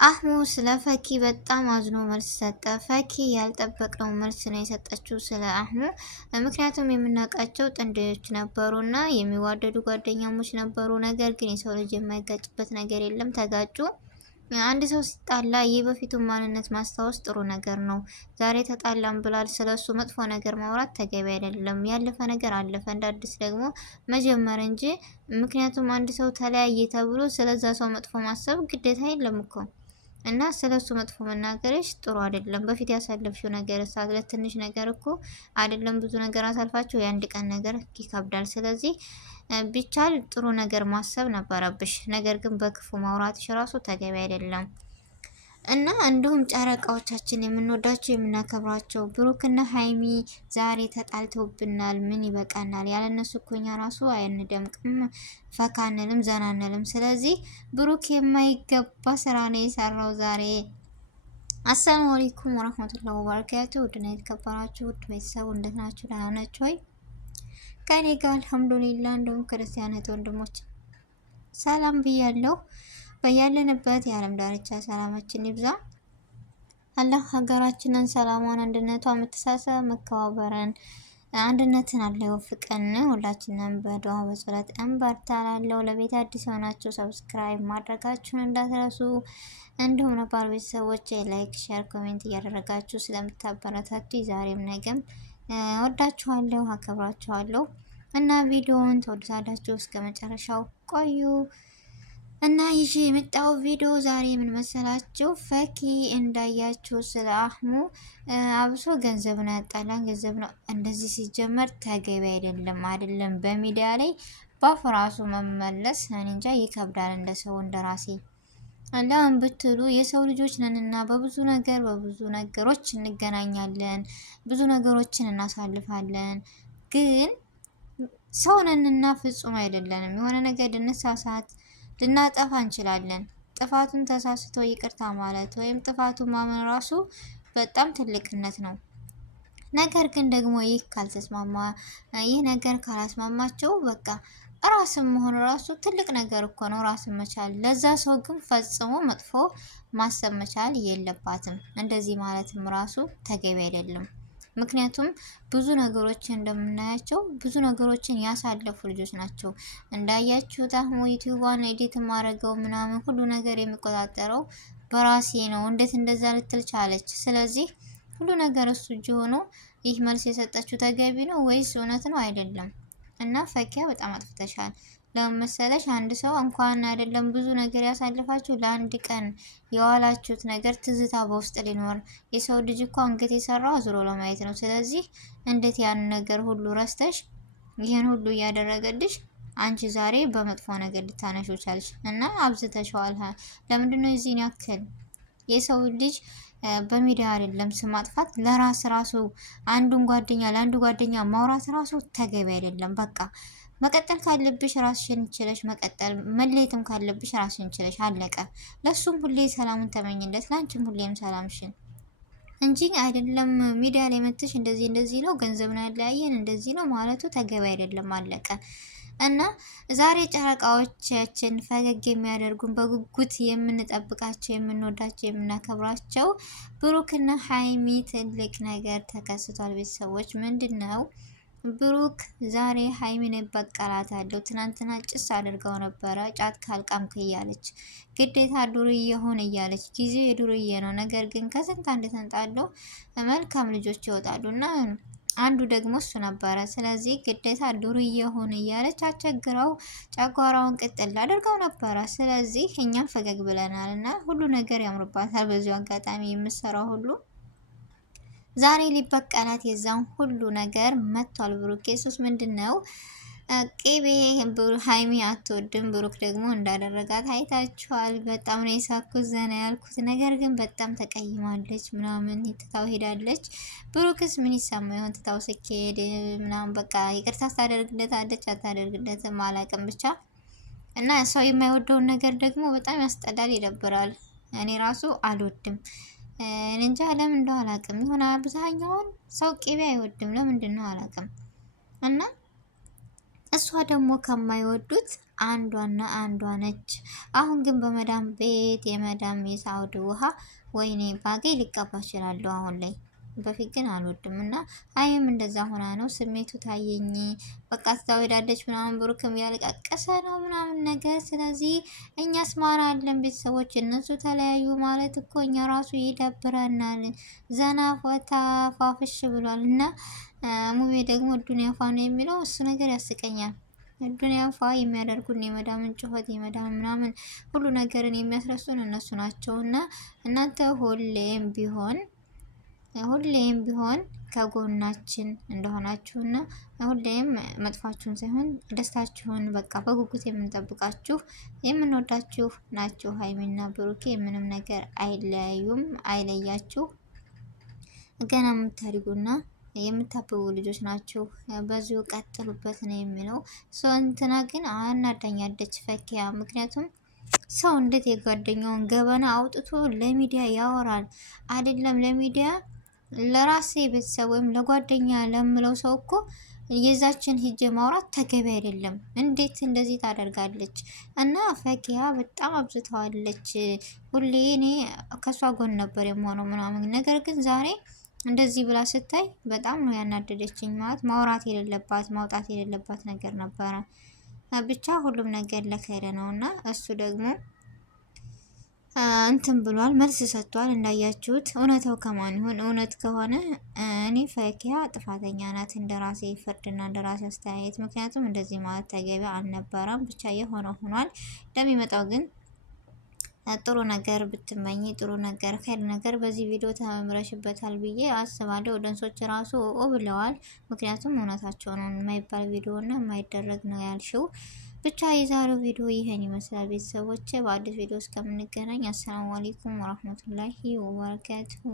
አህሙ ስለ ፈኪ በጣም አዝኖ መልስ ሰጠ። ፈኪ ያልጠበቅነው መልስ ነው የሰጠችው ስለ አህሙ። ምክንያቱም የምናውቃቸው ጥንዶች ነበሩና የሚዋደዱ ጓደኛሞች ነበሩ። ነገር ግን የሰው ልጅ የማይጋጭበት ነገር የለም፣ ተጋጩ። አንድ ሰው ሲጣላ የበፊቱን ማንነት ማስታወስ ጥሩ ነገር ነው። ዛሬ ተጣላም ብላል ስለሱ መጥፎ ነገር ማውራት ተገቢ አይደለም። ያለፈ ነገር አለፈ፣ እንደ አዲስ ደግሞ መጀመር እንጂ። ምክንያቱም አንድ ሰው ተለያየ ተብሎ ስለዛ ሰው መጥፎ ማሰብ ግዴታ የለም እኮ እና ስለሱ መጥፎ መናገርሽ ጥሩ አይደለም። በፊት ያሳለፍሽው ነገር ሳለ ትንሽ ነገር እኮ አይደለም ብዙ ነገር አሳልፋችሁ የአንድ ቀን ነገር ይከብዳል። ስለዚህ ቢቻል ጥሩ ነገር ማሰብ ነበረብሽ። ነገር ግን በክፉ ማውራትሽ ራሱ ተገቢ አይደለም። እና እንዲሁም ጨረቃዎቻችን የምንወዳቸው የምናከብራቸው ብሩክና ሀይሚ ዛሬ ተጣልተውብናል። ምን ይበቃናል? ያለነሱ እኮ እኛ ራሱ አይንደምቅም፣ ፈካንልም፣ ዘናንልም። ስለዚህ ብሩክ የማይገባ ስራ ነው የሰራው ዛሬ። አሰላሙ አለይኩም ወራህመቱላሂ ወበረካቱ። ውድና የተከበራችሁ ውድ ቤተሰቡ እንዴት ናችሁ? ደህና ናችሁ ወይ? ከኔ ጋር አልሐምዱሊላህ። እንደውም ክርስቲያናት ወንድሞች ሰላም ብያለሁ። በያለንበት የዓለም ዳርቻ ሰላማችን ይብዛ። አላህ ሀገራችንን ሰላሟን፣ አንድነቷን፣ መተሳሰብ፣ መከባበርን፣ አንድነትን አለ ይወፍቀን። ሁላችንም በዱዓ በጸሎት እንበርታላለሁ። ለቤት አዲስ የሆናችሁ ሰብስክራይብ ማድረጋችሁን እንዳትረሱ። እንዲሁም ነባር ቤተሰቦች ላይክ፣ ሼር፣ ኮሜንት እያደረጋችሁ ስለምታበረታቱ ዛሬም ነገም ወዳችኋለሁ፣ አከብራችኋለሁ እና ቪዲዮውን ተወዱታላችሁ። እስከ መጨረሻው ቆዩ። እና ይዤ የመጣው ቪዲዮ ዛሬ ምን መሰላችሁ? ፈኪ እንዳያችሁ ስለ አህሙ አብሶ ገንዘብ ነው ያጣላን፣ ገንዘብ ነው እንደዚህ ሲጀመር ተገቢ አይደለም በሚዲያ ላይ ባፍ ራሱ መመለስ እኔ እንጃ ይከብዳል። እንደ ሰው እንደ ራሴ ለምን ብትሉ የሰው ልጆች ነንና በብዙ ነገሮች እንገናኛለን፣ ብዙ ነገሮችን እናሳልፋለን። ግን ሰው ነንና ፍጹም አይደለንም። የሆነ ነገር ልንሳሳት ልናጠፋ እንችላለን። ጥፋቱን ተሳስቶ ይቅርታ ማለት ወይም ጥፋቱን ማመን ራሱ በጣም ትልቅነት ነው። ነገር ግን ደግሞ ይህ ካልተስማማ ይህ ነገር ካላስማማቸው በቃ ራስን መሆን ራሱ ትልቅ ነገር እኮ ነው። ራስን መቻል። ለዛ ሰው ግን ፈጽሞ መጥፎ ማሰብ መቻል የለባትም። እንደዚህ ማለትም ራሱ ተገቢ አይደለም። ምክንያቱም ብዙ ነገሮችን እንደምናያቸው ብዙ ነገሮችን ያሳለፉ ልጆች ናቸው። እንዳያችሁት አህሙ ዩቲዩባን ኤዲት ማድረገው ምናምን ሁሉ ነገር የሚቆጣጠረው በራሴ ነው። እንዴት እንደዛ ልትል ቻለች? ስለዚህ ሁሉ ነገር እሱ እጅ ሆኖ ይህ መልስ የሰጠችው ተገቢ ነው ወይስ እውነት ነው? አይደለም። እና ፈኪያ በጣም አጥፍተሻል። ለመሰለሽ አንድ ሰው እንኳን አይደለም ብዙ ነገር ያሳልፋችሁ ለአንድ ቀን የዋላችሁት ነገር ትዝታ በውስጥ ሊኖር የሰው ልጅ እኮ አንገት የሰራው አዙሮ ለማየት ነው። ስለዚህ እንዴት ያን ነገር ሁሉ ረስተሽ ይሄን ሁሉ እያደረገልሽ አንቺ ዛሬ በመጥፎ ነገር ልታነሺው ቻልሽ? እና አብዝተሽዋል። ለምንድነው የዚህን ያክል የሰው ልጅ በሚዲያ አይደለም ስም ማጥፋት ለራስ ራሱ አንዱን ጓደኛ ለአንዱ ጓደኛ ማውራት ራሱ ተገቢ አይደለም። በቃ መቀጠል ካለብሽ ራስሽን ችለሽ መቀጠል፣ መለየትም ካለብሽ ራስሽን ችለሽ አለቀ። ለሱም ሁሌ ሰላሙን ተመኝለት፣ ላንቺም ሁሌም ሰላምሽን እንጂ አይደለም ሚዲያ ላይ መጥተሽ እንደዚህ ነው ገንዘብ ነው ያለያየን እንደዚህ ነው ማለቱ ተገቢ አይደለም። አለቀ። እና ዛሬ ጨረቃዎቻችን ፈገግ የሚያደርጉን በጉጉት የምንጠብቃቸው የምንወዳቸው የምናከብራቸው ብሩክና ሀይሚ ትልቅ ነገር ተከስቷል። ቤተሰቦች ምንድነው? ብሩክ ዛሬ ሀይሚን በቀላታለሁ። ትናንትና ጭስ አድርገው ነበረ ጫት ካልቃምክ እያለች ግዴታ ዱርዬ ሆን እያለች ጊዜው የዱርዬ ነው። ነገር ግን ከስንት አንድ ተንጣለው መልካም ልጆች ይወጣሉ እና አንዱ ደግሞ እሱ ነበረ። ስለዚህ ግዴታ ዱርዬ ሆን እያለች አቸግረው ጨጓራውን ቅጥል አድርገው ነበረ። ስለዚህ እኛም ፈገግ ብለናል እና ሁሉ ነገር ያምርባታል። በዚሁ አጋጣሚ የምሰራው ሁሉ ዛሬ ሊበቀላት የዛን ሁሉ ነገር መጥቷል። ብሩክ ኢየሱስ ምንድነው? ቅቤ ሀይሚ አትወድም። ብሩክ ደግሞ እንዳደረጋት አይታችኋል። በጣም ነው የሳኩት ዘና ያልኩት። ነገር ግን በጣም ተቀይማለች ምናምን ትታው ሄዳለች። ብሩክስ ምን ይሰማ ይሆን? ትታው ስኬድ ምናምን በቃ ይቅርታ ታደርግለታለች አታደርግለትም አላውቅም ብቻ እና ሰው የማይወደውን ነገር ደግሞ በጣም ያስጠላል፣ ይደብራል። እኔ ራሱ አልወድም። እንጃ ለምን እንደው አላውቅም። የሆነ አብዛኛውን ሰው ቅቤ አይወድም። ለምንድን ነው አላውቅም። እና እሷ ደግሞ ከማይወዱት አንዷና አንዷ ነች። አሁን ግን በመዳም ቤት የመዳም የሳውዲ ውሃ ወይኔ ባገኝ ሊቀባ እችላለሁ አሁን ላይ። በፊት ግን አልወድም እና ሀይሚም እንደዛ ሆና ነው ስሜቱ ታየኝ። በቃ ትታወዳለች ምናምን ብሩክም ያለቃቀሰ ነው ምናምን ነገር። ስለዚህ እኛስ ማን አለን ቤተሰቦች፣ እነሱ ተለያዩ ማለት እኮ እኛ ራሱ ይደብረናል። ዘና ፈታ ፋፍሽ ብሏል እና ሙቤ ደግሞ ዱንያ ፋ ነው የሚለው እሱ ነገር ያስቀኛል። ዱንያ ፋ የሚያደርጉን የመዳምን ጩኸት የመዳም ምናምን ሁሉ ነገርን የሚያስረሱን እነሱ ናቸው እና እናንተ ሁሌም ቢሆን ከጎናችን እንደሆናችሁና ሁሌም መጥፋችሁን ሳይሆን ደስታችሁን በቃ በጉጉት የምንጠብቃችሁ የምንወዳችሁ ናችሁ። ሀይሚና ብሩኬ ምንም ነገር አይለያዩም፣ አይለያችሁ። ገና የምታድጉና የምታብቡ ልጆች ናቸው። በዚሁ ቀጥሉበት ነው የሚለው ሰው። እንትና ግን አናዳኛለች ፈኪያ። ምክንያቱም ሰው እንዴት የጓደኛውን ገበና አውጥቶ ለሚዲያ ያወራል? አይደለም ለሚዲያ ለራሴ ቤተሰብ ወይም ለጓደኛ ለምለው ሰው እኮ የዛችን ሂጅ ማውራት ተገቢ አይደለም። እንዴት እንደዚህ ታደርጋለች? እና ፈኪያ በጣም አብዝተዋለች። ሁሌ እኔ ከሷ ጎን ነበር የምሆነው ምናምን፣ ነገር ግን ዛሬ እንደዚህ ብላ ስታይ በጣም ነው ያናደደችኝ። ማለት ማውራት የሌለባት ማውጣት የሌለባት ነገር ነበረ። ብቻ ሁሉም ነገር ለከይረ ነው እና እሱ ደግሞ እንትን ብሏል፣ መልስ ሰጥቷል። እንዳያችሁት እውነታው ከማን ይሆን? እውነት ከሆነ እኔ ፈኪያ ጥፋተኛ ናት እንደራሴ ፍርድና እንደራሴ አስተያየት። ምክንያቱም እንደዚህ ማለት ተገቢ አልነበረም። ብቻ የሆነ ሆኗል። እንደሚመጣው ግን ጥሩ ነገር ብትመኝ ጥሩ ነገር ከል ነገር በዚህ ቪዲዮ ተምረሽበታል ብዬ አስባለሁ። ወደንሶች ራሱ ብለዋል። ምክንያቱም እውነታቸው ነው። የማይባል ቪዲዮ እና የማይደረግ ነው ያልሽው። ብቻ የዛሬው ቪዲዮ ይሄን ይመስላል። ቤተሰቦች በአዲስ ቪዲዮ እስከምንገናኝ አሰላሙ አለይኩም ወራህመቱላሂ ወበረካቱሁ።